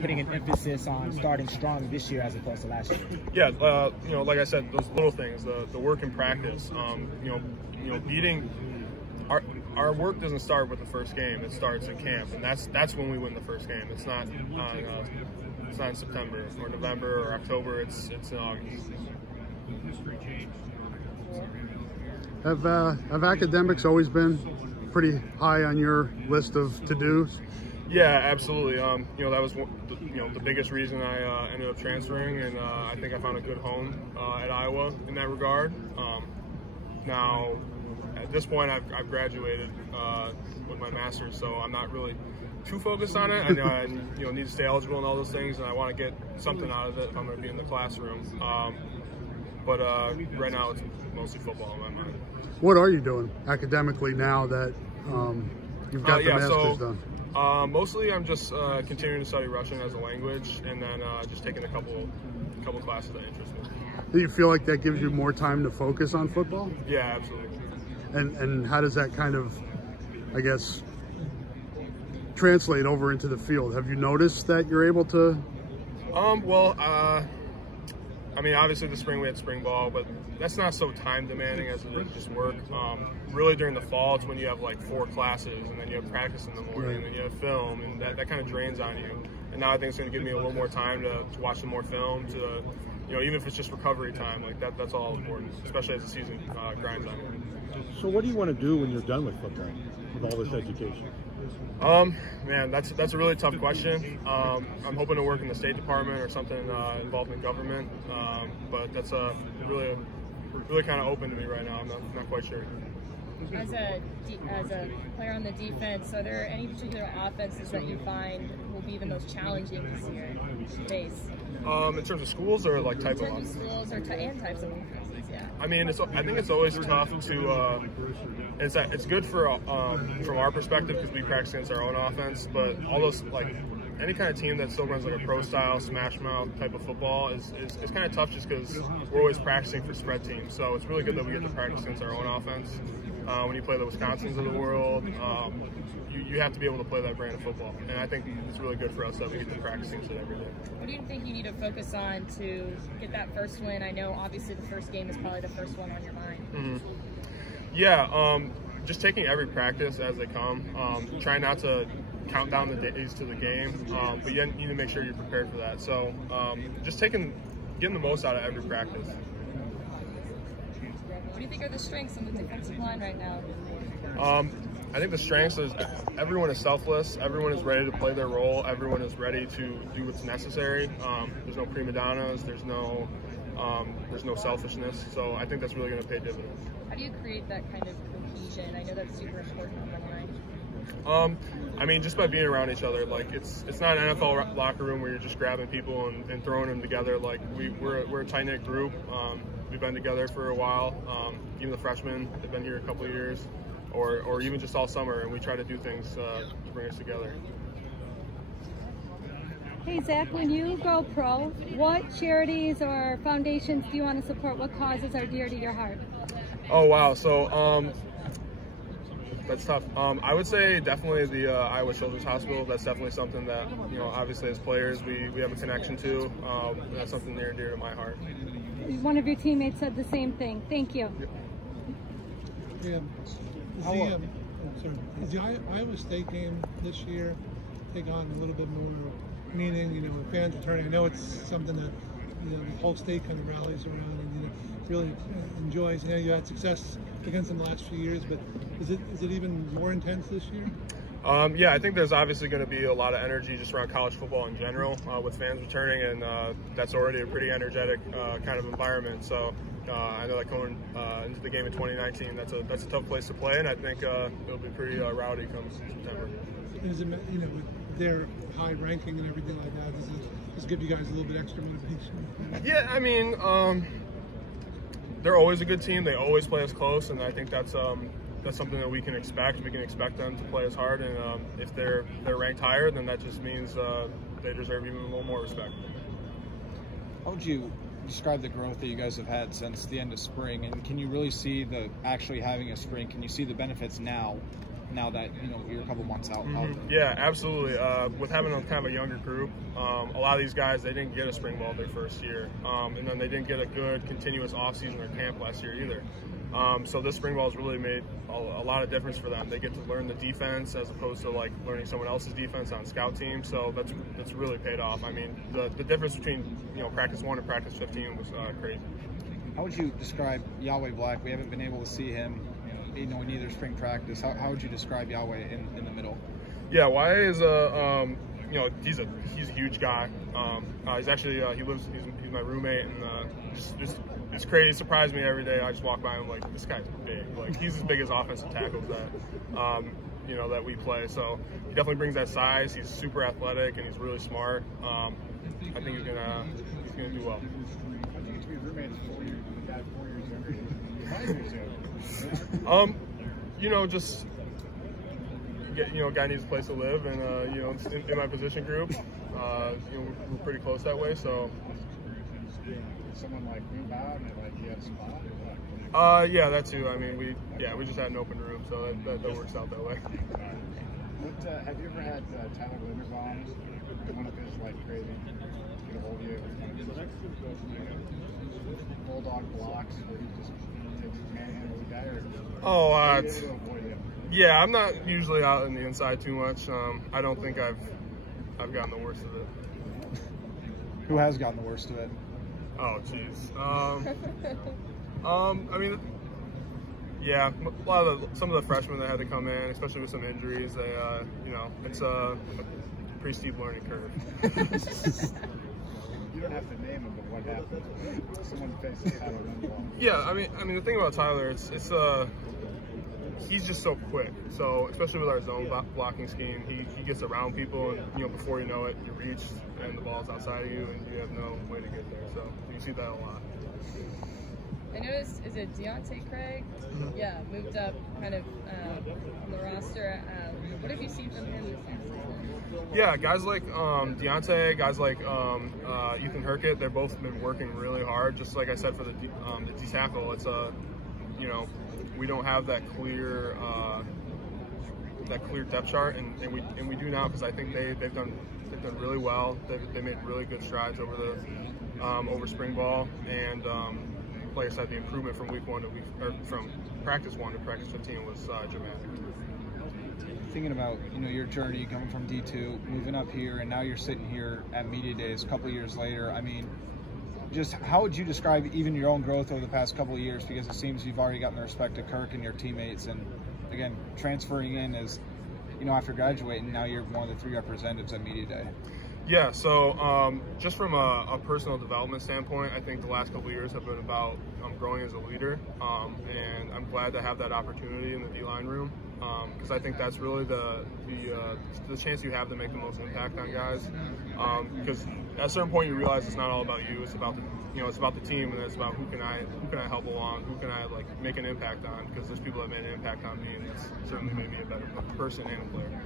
putting an emphasis on starting strong this year as opposed to last year? Yeah, you know, like I said, those little things, the work in practice, you know, beating our work doesn't start with the first game. It starts in camp, and that's when we win the first game. It's not in September or November or October. It's in August. Have academics always been pretty high on your list of to-dos? Yeah, absolutely. You know, that was the biggest reason I ended up transferring, and I think I found a good home at Iowa in that regard. Now, at this point, I've graduated with my master's, so I'm not really too focused on it. I know I need to stay eligible and all those things, and I want to get something out of it if I'm going to be in the classroom. But right now, it's mostly football in my mind. What are you doing academically now that you've got the master's done? Mostly I'm just continuing to study Russian as a language, and then just taking a couple classes that interest me. Do you feel like that gives you more time to focus on football? Yeah, absolutely. And how does that kind of, I guess, translate over into the field? Have you noticed that you're able to? I mean, obviously this spring we had spring ball, but that's not so time demanding as it is just work. Really during the fall, it's when you have like 4 classes, and then you have practice in the morning, and then you have film, and that kind of drains on you. And now I think it's going to give me a little more time to watch some more film, to, you know, even if it's just recovery time, like that's all important, especially as the season grinds on you. So what do you want to do when you're done with football, with all this education? Man, that's a really tough question. I'm hoping to work in the State Department or something involved in government, but that's really kind of open to me right now. I'm not quite sure. As a player on the defense, are there any particular offenses that you find will be the most challenging this year to face? In terms of schools or like type of offenses? In terms of schools and types of offenses, yeah. I mean, I think it's always tough to. It's good for from our perspective because we practice against our own offense, but all those like any kind of team that still runs like a pro style smash mouth type of football is kind of tough just because we're always practicing for spread teams. So it's really good that we get to practice against our own offense. When you play the Wisconsins of the world, you have to be able to play that brand of football, and I think it's really good for us that we get to practice against it every day. What do you think you need to focus on to get that first win? I know obviously the first game is probably the first one on your mind. Mm-hmm. Yeah, just taking every practice as they come. Try not to count down the days to the game, but you need to make sure you're prepared for that. So just getting the most out of every practice. What do you think are the strengths of the defensive line right now? I think the strengths is everyone is selfless. Everyone is ready to play their role. Everyone is ready to do what's necessary. There's no prima donnas. There's no selfishness. So I think that's really going to pay dividends. How do you create that kind of cohesion? I know that's super important on the line. I mean, just by being around each other. Like it's not an NFL locker room where you're just grabbing people and throwing them together. Like we're a tight knit group. We've been together for a while. Even the freshmen have been here a couple of years, or even just all summer, and we try to do things to bring us together. Hey Zach, when you go pro, what charities or foundations do you want to support? What causes are dear to your heart? Oh wow, so that's tough. I would say definitely the Iowa Children's Hospital. That's definitely something that, you know, obviously as players we have a connection to. That's something near and dear to my heart. One of your teammates said the same thing. Thank you. Yeah. Is the Iowa State game this year take on a little bit more meaning? You know, with fans returning, I know it's something that, you know, the whole state kind of rallies around and, you know, really enjoys. You know, you had success against them the last few years, but is it even more intense this year? Yeah, I think there's obviously going to be a lot of energy just around college football in general with fans returning, and that's already a pretty energetic kind of environment. So I know that going into the game in 2019, that's a tough place to play, and I think it'll be pretty rowdy come September. Is it, you know, with their high ranking and everything like that, does it just give you guys a little bit extra motivation? Yeah, I mean, they're always a good team. They always play us close, and I think that's something that we can expect. We can expect them to play as hard, and if they're ranked higher, then that just means they deserve even a little more respect. How would you describe the growth that you guys have had since the end of spring, and can you really see actually having a spring? Can you see the benefits now now that you're a couple months out. Yeah, absolutely. With having a kind of a younger group, a lot of these guys, they didn't get a spring ball their first year, and then they didn't get a good continuous off-season or camp last year either. So this spring ball has really made a lot of difference for them. They get to learn the defense as opposed to like learning someone else's defense on scout team. So that's really paid off. I mean, the difference between practice 1 and practice 15 was crazy. How would you describe Yahweh Black? We haven't been able to see him, in either spring practice. How would you describe Yahweh in the middle? Yeah, YA is he's a huge guy. He's actually he's my roommate, and just it's crazy. It surprised me every day. I just walk by him like, this guy's big. Like, he's as big as offensive tackles that that we play. So he definitely brings that size. He's super athletic and he's really smart. I think he's gonna do well. Just guy needs a place to live, and in my position group, we're pretty close that way. So. Someone like move out and like you have a spot? Yeah, that too. I mean, we just had an open room, so that works out that way. What, have you ever had Tyler Linderbaum, one of his like crazy get a hold of you with bulldog blocks where he just takes manhandles a guy? Or yeah, I'm not usually out in the inside too much. I don't think I've gotten the worst of it. Who has gotten the worst of it? Oh, jeez. I mean, yeah, some of the freshmen that had to come in, especially with some injuries, they, it's a pretty steep learning curve. You don't have to name them, but what happens when someone faces Tyler Linderbaum? Yeah, I mean, the thing about Tyler, he's just so quick. So especially with our zone blocking scheme, he gets around people, and before you know it, you reach and the ball's outside of you, and you have no way to get there. So you see that a lot. I noticed, is it Deontay Craig? Mm-hmm. Yeah, moved up kind of on the roster. What have you seen from him this season? Yeah, guys like Deontay, guys like Ethan Herkett, they've both been working really hard. Just like I said for the D tackle, it's we don't have that clear depth chart, and we do now, because I think they've done really well. They made really good strides over the over spring ball, and like I said, the improvement from from practice 1 to practice 15 was dramatic. Thinking about your journey coming from D2, moving up here, and now you're sitting here at media days a couple of years later. I mean, just how would you describe even your own growth over the past couple of years? Because it seems you've already gotten the respect of Kirk and your teammates, and again, transferring in as after graduating, now you're one of the 3 representatives at media day. Yeah, so just from a personal development standpoint, I think the last couple of years have been about growing as a leader, and I'm glad to have that opportunity in the D-line room, because I think that's really the chance you have to make the most impact on guys. Because at a certain point you realize it's not all about you; it's about the team, and it's about who can I help along, who can I make an impact on. Because there's people that made an impact on me, and it's certainly made me a better person and a player.